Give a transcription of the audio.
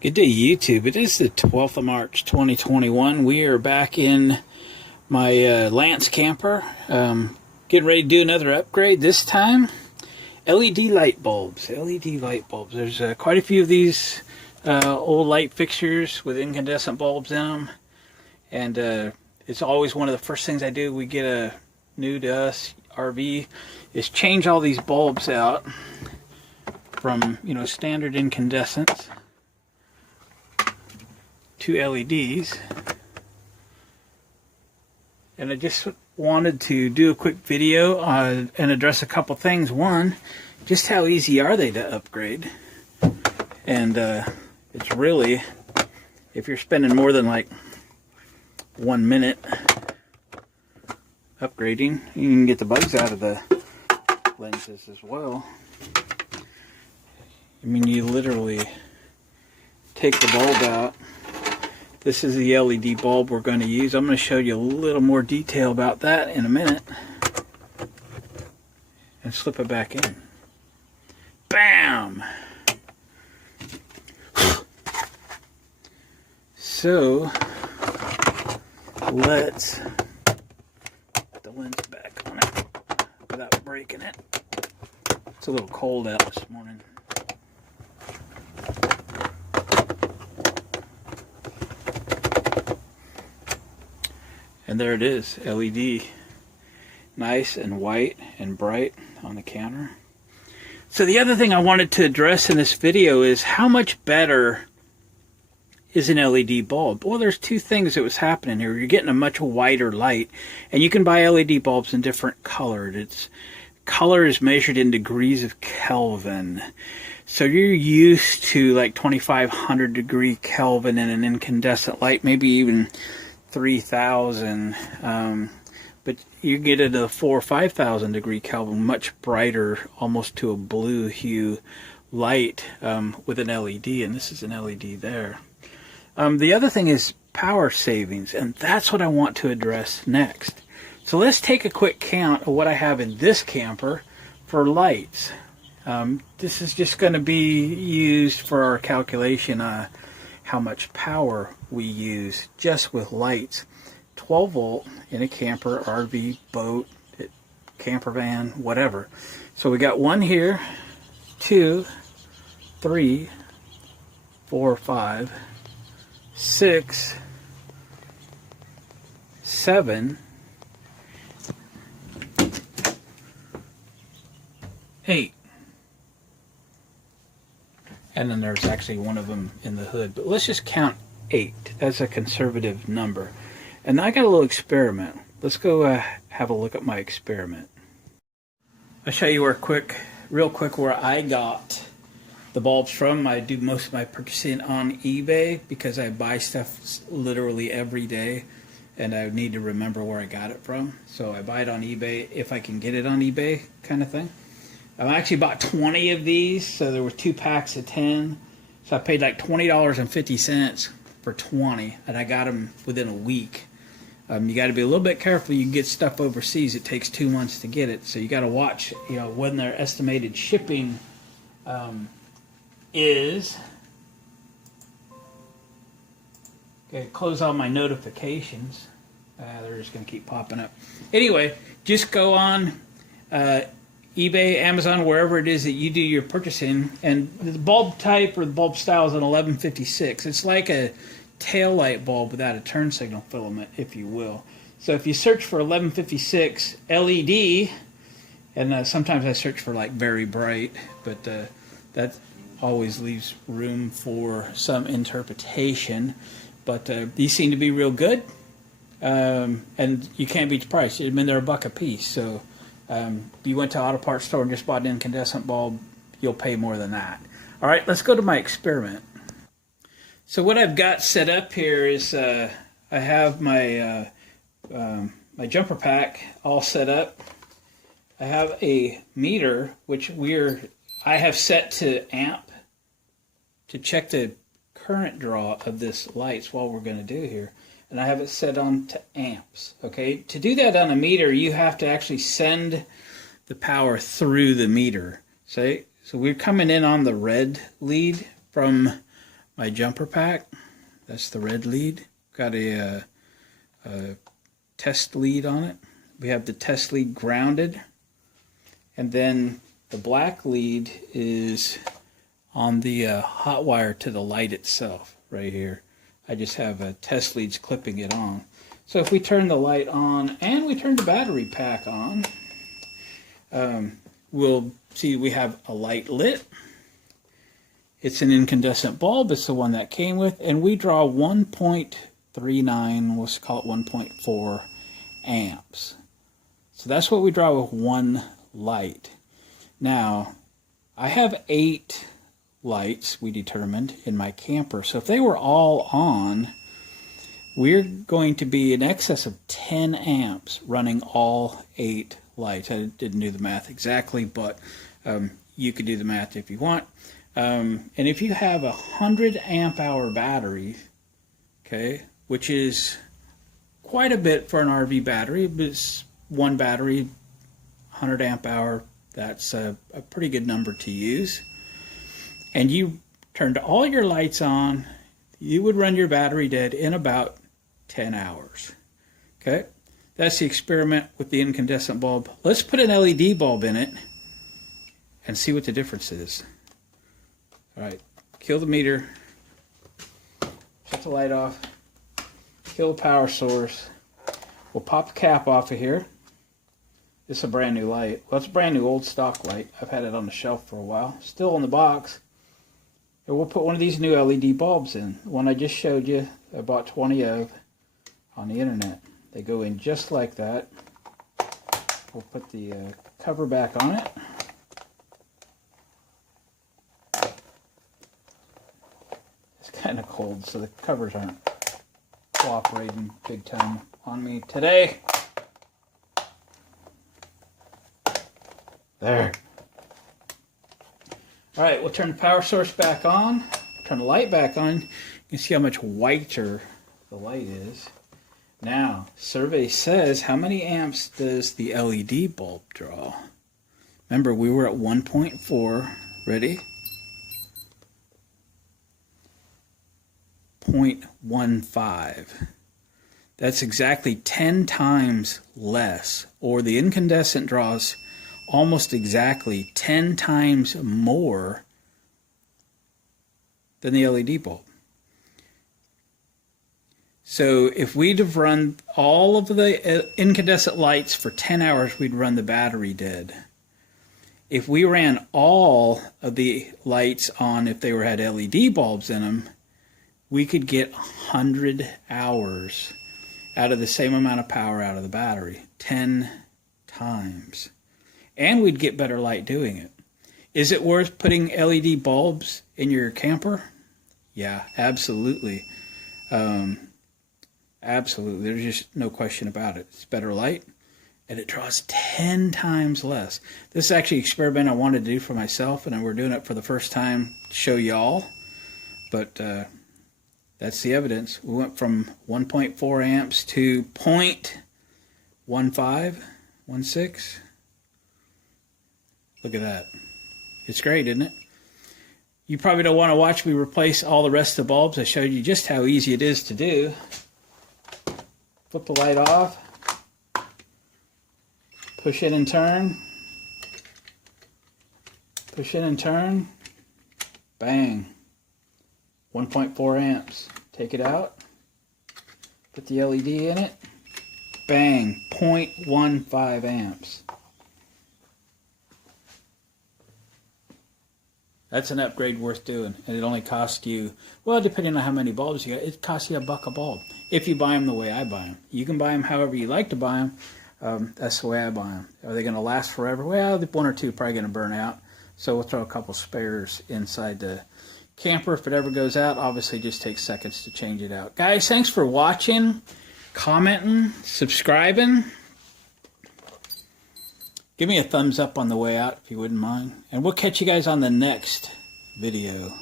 Good day, YouTube. It is the 12th of March, 2021. We are back in my Lance camper, getting ready to do another upgrade. This time, LED light bulbs. LED light bulbs. There's quite a few of these old light fixtures with incandescent bulbs in them, and it's always one of the first things I do. We get a new to us RV is change all these bulbs out from standard incandescents to LEDs, and I just wanted to do a quick video and address a couple things. One, just how easy are they to upgrade, and it's really, if you're spending more than like 1 minute upgrading, you can get the bugs out of the lenses as well. I mean, you literally take the bulb out. This is the LED bulb we're going to use. I'm going to show you a little more detail about that in a minute. And slip it back in. Bam! So, let's put the lens back on it without breaking it. It's a little cold out this morning. And there it is, LED. Nice and white and bright on the counter. So the other thing I wanted to address in this video is how much better is an LED bulb? Well, there's two things that was happening here. You're getting a much wider light, and you can buy LED bulbs in different colors. Color is measured in degrees of Kelvin. So you're used to like 2500 degree Kelvin in an incandescent light, maybe even 3000, but you get into the 4,000 or 5,000 degree Kelvin, much brighter, almost to a blue hue light with an LED, and this is an LED there. The other thing is power savings, and that's what I want to address next. So let's take a quick count of what I have in this camper for lights. This is just going to be used for our calculation how much power we use just with lights. 12 volt in a camper, RV, boat, camper van, whatever. So we got one here, 2, 3, 4, 5, 6, 7, 8. And then there's actually one of them in the hood. But let's just count 8. That's a conservative number. And I got a little experiment. Let's go have a look at my experiment. I'll show you real quick where I got the bulbs from. I do most of my purchasing on eBay because I buy stuff literally every day, and I need to remember where I got it from. So I buy it on eBay if I can get it on eBay, kind of thing. I actually bought 20 of these, so there were 2 packs of 10. So I paid like $20.50 for 20, and I got them within a week. You got to be a little bit careful. You can get stuff overseas. It takes 2 months to get it, so you got to watch, when their estimated shipping is. Okay, close all my notifications. They're just going to keep popping up. Anyway, just go on eBay, Amazon, wherever it is that you do your purchasing, and the bulb type or the bulb style is an 1156. It's like a tail light bulb without a turn signal filament, if you will. So if you search for 1156 LED, and sometimes I search for like very bright, but that always leaves room for some interpretation. But these seem to be real good, and you can't beat the price. I mean, they're $1 a piece, so you went to an auto parts store and just bought an incandescent bulb, you'll pay more than that. All right, let's go to my experiment. So what I've got set up here is I have my my jumper pack all set up. I have a meter which I have set to amp to check the current draw of this lights while we're going to do here. And I have it set on to amps. Okay, to do that on a meter, you have to actually send the power through the meter. So we're coming in on the red lead from my jumper pack. That's the red lead. Got a test lead on it. We have the test lead grounded. And then the black lead is on the hot wire to the light itself right here. I just have test leads clipping it on. So if we turn the light on and we turn the battery pack on, we'll see we have a light lit. It's an incandescent bulb. It's the one that came with, and we draw 1.39, let's call it 1.4 amps. So that's what we draw with one light. Now, I have 8 lights, we determined, in my camper. So if they were all on, we're going to be in excess of 10 amps running all 8 lights. I didn't do the math exactly, but you could do the math if you want. And if you have a 100 amp hour battery, okay, which is quite a bit for an RV battery, but it's one battery, 100 amp hour, that's a pretty good number to use. And you turned all your lights on, you would run your battery dead in about 10 hours. Okay, that's the experiment with the incandescent bulb. Let's put an LED bulb in it and see what the difference is. All right, kill the meter, shut the light off, kill the power source. We'll pop the cap off of here. This is a brand new light. Well, it's a brand new old stock light. I've had it on the shelf for a while. Still in the box. And we'll put one of these new LED bulbs in. The one I just showed you, I bought 20 of on the internet. They go in just like that. We'll put the cover back on it. It's kind of cold, so the covers aren't cooperating big time on me today. There. All right, we'll turn the power source back on, turn the light back on. You can see how much whiter the light is. Now, survey says, how many amps does the LED bulb draw? Remember, we were at 1.4. Ready? 0.15. That's exactly 10 times less, or the incandescent draws almost exactly 10 times more than the LED bulb. So if we'd have run all of the incandescent lights for 10 hours, we'd run the battery dead. If we ran all of the lights on, if they had LED bulbs in them, we could get 100 hours out of the same amount of power out of the battery. 10 times. And we'd get better light doing it. Is it worth putting LED bulbs in your camper? Yeah, absolutely. Absolutely. There's just no question about it. It's better light, and it draws 10 times less. This is actually an experiment I wanted to do for myself, and we're doing it for the first time to show y'all. But that's the evidence. We went from 1.4 amps to 0.15, Look at that. It's great, isn't it? You probably don't want to watch me replace all the rest of the bulbs. I showed you just how easy it is to do. Flip the light off. Push in and turn. Push in and turn. Bang. 1.4 amps. Take it out. Put the LED in it. Bang. 0.15 amps. That's an upgrade worth doing, and it only costs you, well, depending on how many bulbs you got, it costs you $1 a bulb. If you buy them the way I buy them. You can buy them however you like to buy them. That's the way I buy them. Are they going to last forever? Well, one or two are probably going to burn out. So we'll throw a couple spares inside the camper. If it ever goes out, obviously just takes seconds to change it out. Guys, thanks for watching, commenting, subscribing. Give me a thumbs up on the way out if you wouldn't mind. And we'll catch you guys on the next video.